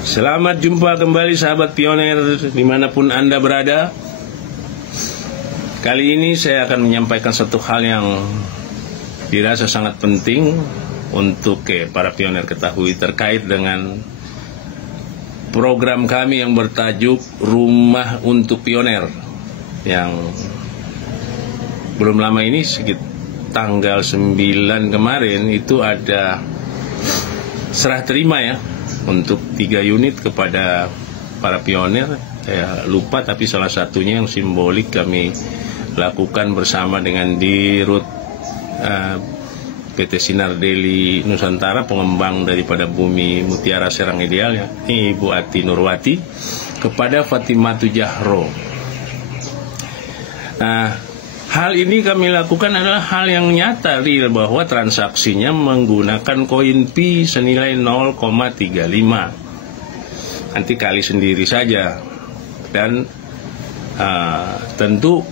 Selamat jumpa kembali sahabat pioner dimanapun Anda berada. Kali ini saya akan menyampaikan satu hal yang dirasa sangat penting untuk para pioner ketahui terkait dengan program kami yang bertajuk Rumah untuk Pioner, yang belum lama ini sekitar tanggal 9 kemarin itu ada serah terima ya untuk 3 unit kepada para pioner. Saya lupa, tapi salah satunya yang simbolik kami lakukan bersama dengan Dirut PT Sinar Deli Nusantara, pengembang daripada Bumi Mutiara Serang Ideal ya, Ibu Ati Nurwati, kepada Fatimatu Jahro. Nah, hal ini kami lakukan adalah hal yang nyata, real, bahwa transaksinya menggunakan koin Pi senilai 0,35. Nanti kali sendiri saja. Dan tentu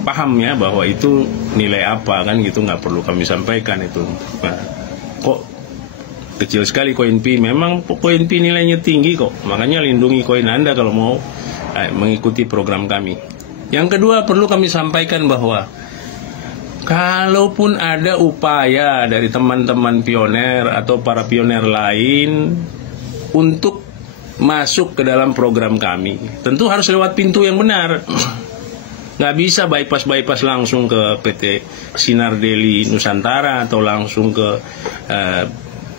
paham ya bahwa itu nilai apa, kan gitu, nggak perlu kami sampaikan itu. Nah, kok kecil sekali koin Pi? Memang koin Pi nilainya tinggi kok. Makanya lindungi koin Anda kalau mau mengikuti program kami. Yang kedua, perlu kami sampaikan bahwa kalaupun ada upaya dari teman-teman pioner atau para pioner lain untuk masuk ke dalam program kami, tentu harus lewat pintu yang benar. Nggak bisa bypass langsung ke PT Sinar Deli Nusantara atau langsung ke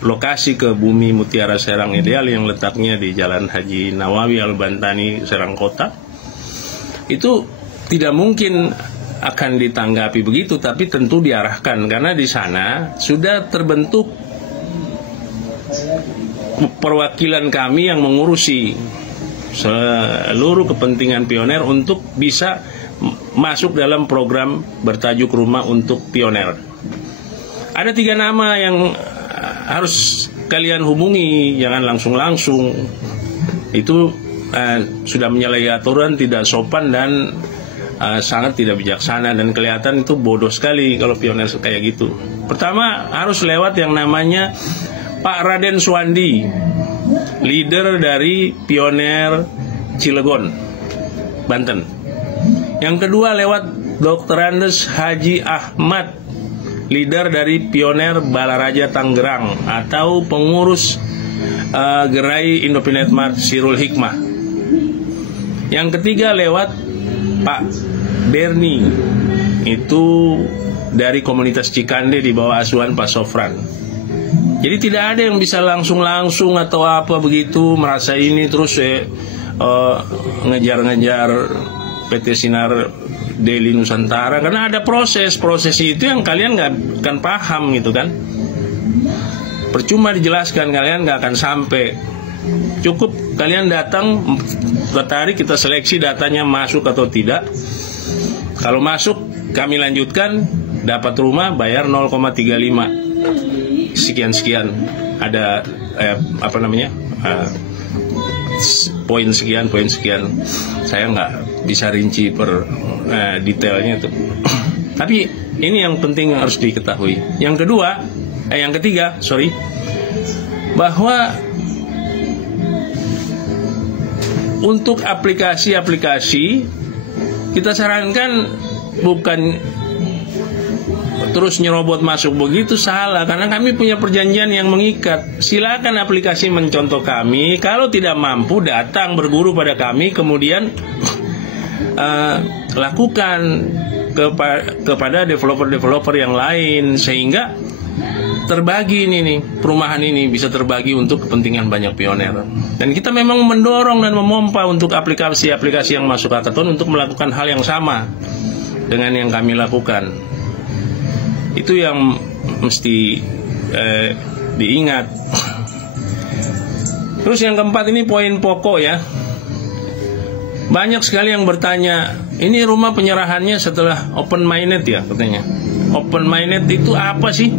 lokasi ke Bumi Mutiara Serang Ideal yang letaknya di Jalan Haji Nawawi Al-Bantani, Serang Kota. Itu tidak mungkin akan ditanggapi begitu, tapi tentu diarahkan, karena di sana sudah terbentuk perwakilan kami yang mengurusi seluruh kepentingan pioner untuk bisa masuk dalam program bertajuk Rumah untuk Pioner. Ada 3 nama yang harus kalian hubungi, jangan langsung-langsung. Itu sudah menyalahi aturan, tidak sopan, dan sangat tidak bijaksana, dan kelihatan itu bodoh sekali kalau pioner kayak gitu. Pertama, harus lewat yang namanya Pak Raden Suwandi, leader dari pioner Cilegon, Banten. Yang kedua, lewat Dr. Andes Haji Ahmad, leader dari pioner Balaraja Tangerang atau pengurus gerai Indopinet Mart Sirul Hikmah. Yang ketiga, lewat Pak Berni, itu dari komunitas Cikande di bawah asuhan Pak Sofran. Jadi tidak ada yang bisa langsung-langsung atau apa begitu, merasa ini terus ngejar-ngejar PT Sinar Deli Nusantara, karena ada proses itu yang kalian nggak akan paham gitu kan. Percuma dijelaskan, kalian nggak akan sampai. Cukup kalian datang, tertarik, kita seleksi datanya masuk atau tidak. Kalau masuk, kami lanjutkan, dapat rumah, bayar 0,35 sekian. Ada poin sekian. Saya nggak bisa rinci per detailnya tuh. Tapi ini yang penting yang harus diketahui. Yang ketiga, bahwa untuk aplikasi kita sarankan bukan terus nyerobot masuk begitu, salah, karena kami punya perjanjian yang mengikat. Silakan aplikasi mencontoh kami, kalau tidak mampu datang berguru pada kami, kemudian lakukan kepada developer yang lain, sehingga terbagi perumahan ini bisa terbagi untuk kepentingan banyak pioner. Dan kita memang mendorong dan memompa untuk aplikasi-aplikasi yang masuk hackathon untuk melakukan hal yang sama dengan yang kami lakukan. Itu yang mesti diingat. Terus yang keempat, ini poin pokok ya. Banyak sekali yang bertanya, ini rumah penyerahannya setelah open minded ya katanya. Open minded itu apa sih?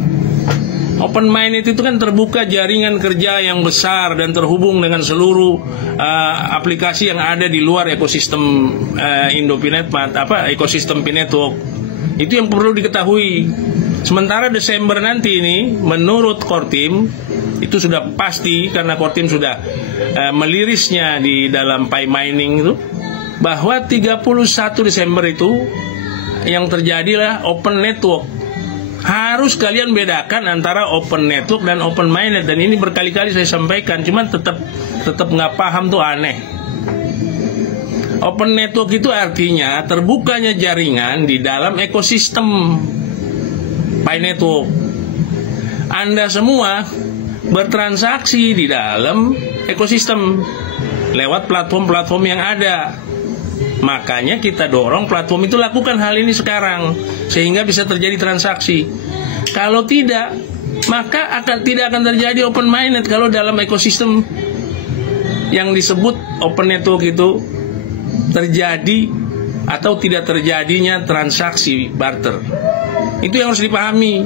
Open minded itu kan terbuka jaringan kerja yang besar dan terhubung dengan seluruh aplikasi yang ada di luar ekosistem Indopinet Mart, ekosistem Pinetwork. Itu yang perlu diketahui. Sementara Desember nanti ini, menurut Kortim, itu sudah pasti karena Kortim sudah melirisnya di dalam Pi Mining itu, bahwa 31 Desember itu yang terjadilah open network. Harus kalian bedakan antara open network dan open mainnet, dan ini berkali-kali saya sampaikan, cuman tetap nggak paham tuh, aneh. Open network itu artinya terbukanya jaringan di dalam ekosistem Pi Network. Anda semua bertransaksi di dalam ekosistem lewat platform-platform yang ada. Makanya kita dorong platform itu lakukan hal ini sekarang, sehingga bisa terjadi transaksi. Kalau tidak, maka tidak akan terjadi open mainnet kalau dalam ekosistem yang disebut open network itu terjadi atau tidak terjadinya transaksi barter. Itu yang harus dipahami.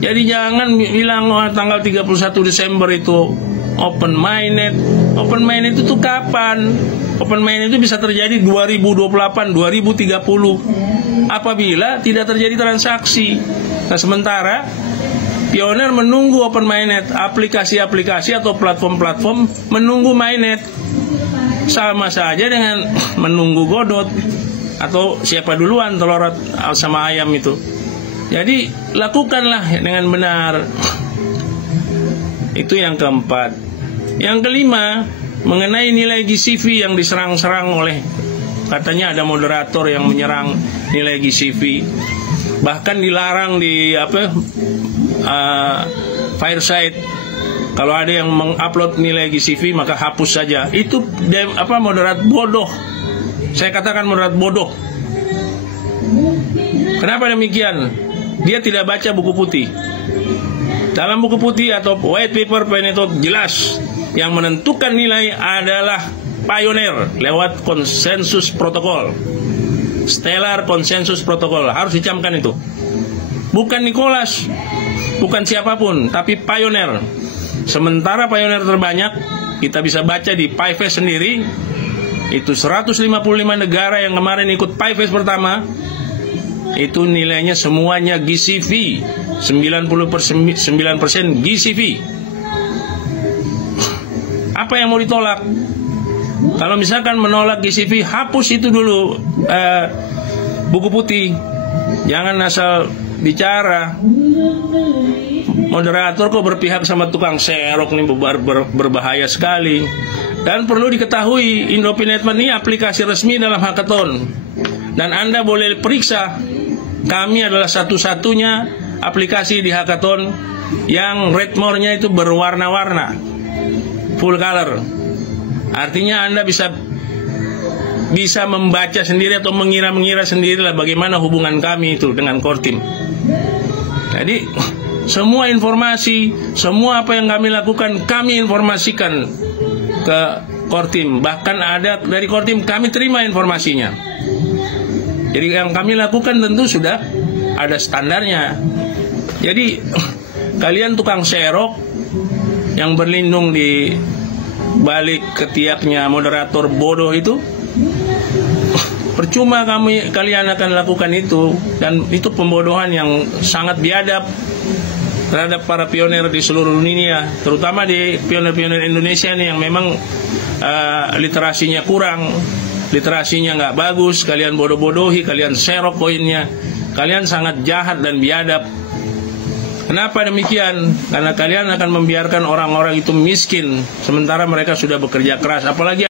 Jadi jangan bilang tanggal 31 Desember itu open mainnet. Open mainnet itu kapan? Open mainnet itu bisa terjadi 2028, 2030 apabila tidak terjadi transaksi. Nah, sementara Pioneer menunggu open mainnet, aplikasi-aplikasi atau platform-platform menunggu mainnet. Sama saja dengan menunggu Godot atau siapa duluan telur sama ayam itu. Jadi lakukanlah dengan benar. Itu yang keempat. Yang kelima, mengenai nilai GCV yang diserang-serang oleh, katanya ada moderator yang menyerang nilai GCV, bahkan dilarang di Fireside. Kalau ada yang mengupload nilai GCV maka hapus saja. Itu moderat bodoh. Saya katakan moderat bodoh. Kenapa demikian? Dia tidak baca buku putih. Dalam buku putih atau white paper Pi Network jelas yang menentukan nilai adalah Pioneer lewat konsensus protokol, Stellar Consensus Protocol. Harus dicamkan itu. Bukan Nicholas, bukan siapapun, tapi Pioneer. Sementara Pioneer terbanyak, kita bisa baca di PiFest sendiri, itu 155 negara yang kemarin ikut PiFest pertama, itu nilainya semuanya GCV, 99% GCV. Apa yang mau ditolak? Kalau misalkan menolak GCV, hapus itu dulu buku putih. Jangan asal bicara. Moderator kok berpihak sama tukang serok, nih berbahaya sekali. Dan perlu diketahui, Indopinetment ini aplikasi resmi dalam hackathon. Dan Anda boleh periksa, kami adalah satu-satunya aplikasi di hackathon yang red more-nya itu berwarna-warna, full color. Artinya Anda bisa membaca sendiri atau mengira-mengira sendiri lah bagaimana hubungan kami itu dengan core team. Jadi semua informasi, semua apa yang kami lakukan, kami informasikan ke core team. Bahkan ada dari core team kami terima informasinya. Jadi yang kami lakukan tentu sudah ada standarnya. Jadi kalian tukang serok yang berlindung di balik ketiaknya moderator bodoh itu, percuma kalian akan lakukan itu. Dan itu pembodohan yang sangat biadab terhadap para pioner di seluruh dunia, terutama di pioner-pioner Indonesia nih yang memang literasinya kurang, literasinya nggak bagus. Kalian bodoh-bodohi, kalian serok koinnya, kalian sangat jahat dan biadab. Kenapa demikian? Karena kalian akan membiarkan orang-orang itu miskin sementara mereka sudah bekerja keras. Apalagi